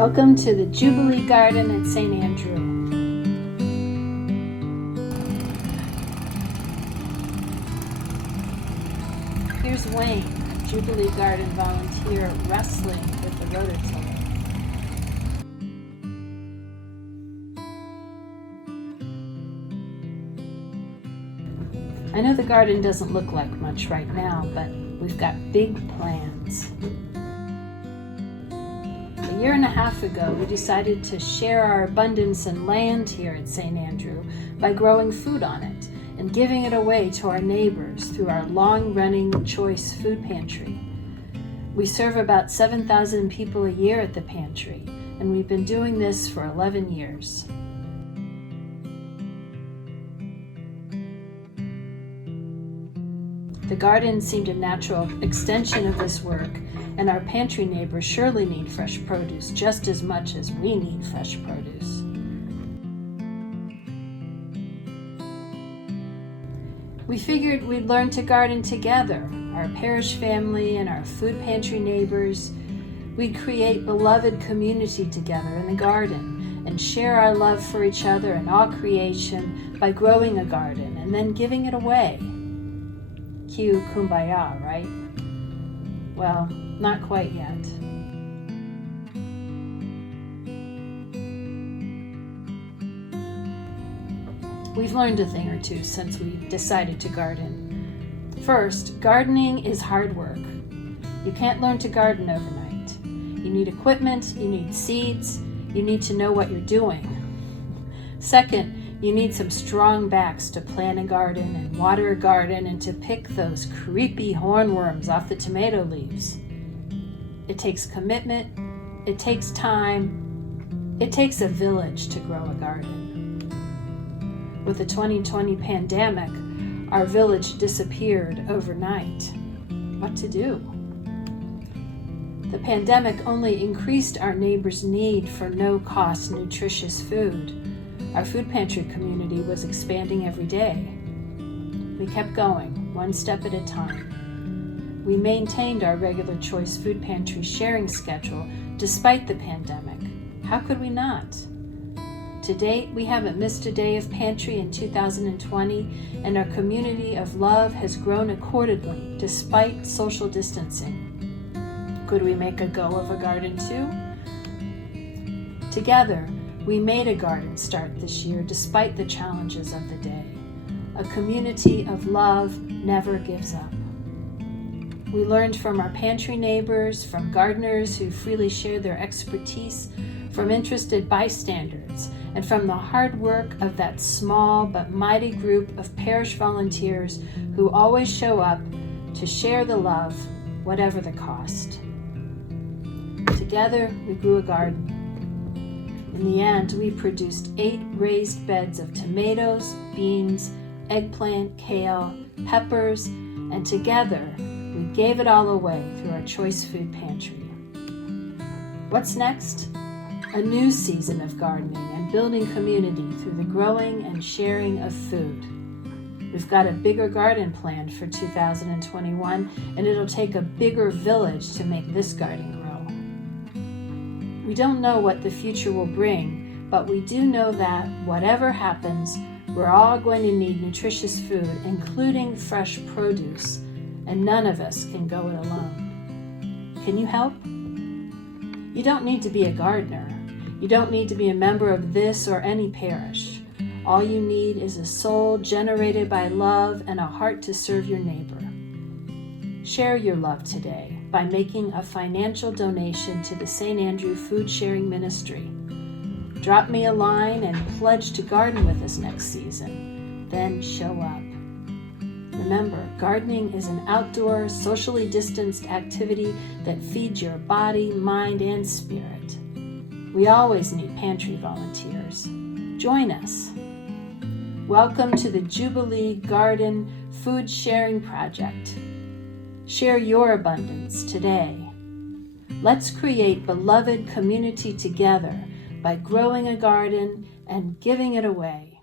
Welcome to the Jubilee Garden at St. Andrew. Here's Wayne, a Jubilee Garden volunteer wrestling with the rototiller. I know the garden doesn't look like much right now, but we've got big plans. A year and a half ago, we decided to share our abundance and land here at St. Andrew by growing food on it and giving it away to our neighbors through our long-running Choice Food Pantry. We serve about 7,000 people a year at the pantry, and we've been doing this for 11 years. The garden seemed a natural extension of this work, and our pantry neighbors surely need fresh produce just as much as we need fresh produce. We figured we'd learn to garden together, our parish family and our food pantry neighbors. We'd create beloved community together in the garden and share our love for each other and all creation by growing a garden and then giving it away. Cue Kumbaya, right? Well, not quite yet. We've learned a thing or two since we decided to garden. First, gardening is hard work. You can't learn to garden overnight. You need equipment, you need seeds, you need to know what you're doing. Second, you need some strong backs to plant a garden and water a garden and to pick those creepy hornworms off the tomato leaves. It takes commitment, it takes time, it takes a village to grow a garden. With the 2020 pandemic, our village disappeared overnight. What to do? The pandemic only increased our neighbors' need for no-cost, nutritious food. Our food pantry community was expanding every day. We kept going, one step at a time. We maintained our regular Choice Food Pantry sharing schedule despite the pandemic. How could we not? To date, we haven't missed a day of pantry in 2020, and our community of love has grown accordingly despite social distancing. Could we make a go of a garden too? Together, we made a garden start this year despite the challenges of the day. A community of love never gives up. We learned from our pantry neighbors, from gardeners who freely shared their expertise, from interested bystanders, and from the hard work of that small but mighty group of parish volunteers who always show up to share the love, whatever the cost. Together, we grew a garden. In the end, we produced 8 raised beds of tomatoes, beans, eggplant, kale, peppers, and together we gave it all away through our Choice Food Pantry. What's next? A new season of gardening and building community through the growing and sharing of food. We've got a bigger garden planned for 2021, and it'll take a bigger village to make this garden grow. We don't know what the future will bring, but we do know that whatever happens, we're all going to need nutritious food, including fresh produce, and none of us can go it alone. Can you help? You don't need to be a gardener. You don't need to be a member of this or any parish. All you need is a soul generated by love and a heart to serve your neighbor. Share your love today by making a financial donation to the St. Andrew Food Sharing Ministry. Drop me a line and pledge to garden with us next season. Then show up. Remember, gardening is an outdoor, socially distanced activity that feeds your body, mind, and spirit. We always need pantry volunteers. Join us. Welcome to the Jubilee Garden Food Sharing Project. Share your abundance today. Let's create beloved community together by growing a garden and giving it away.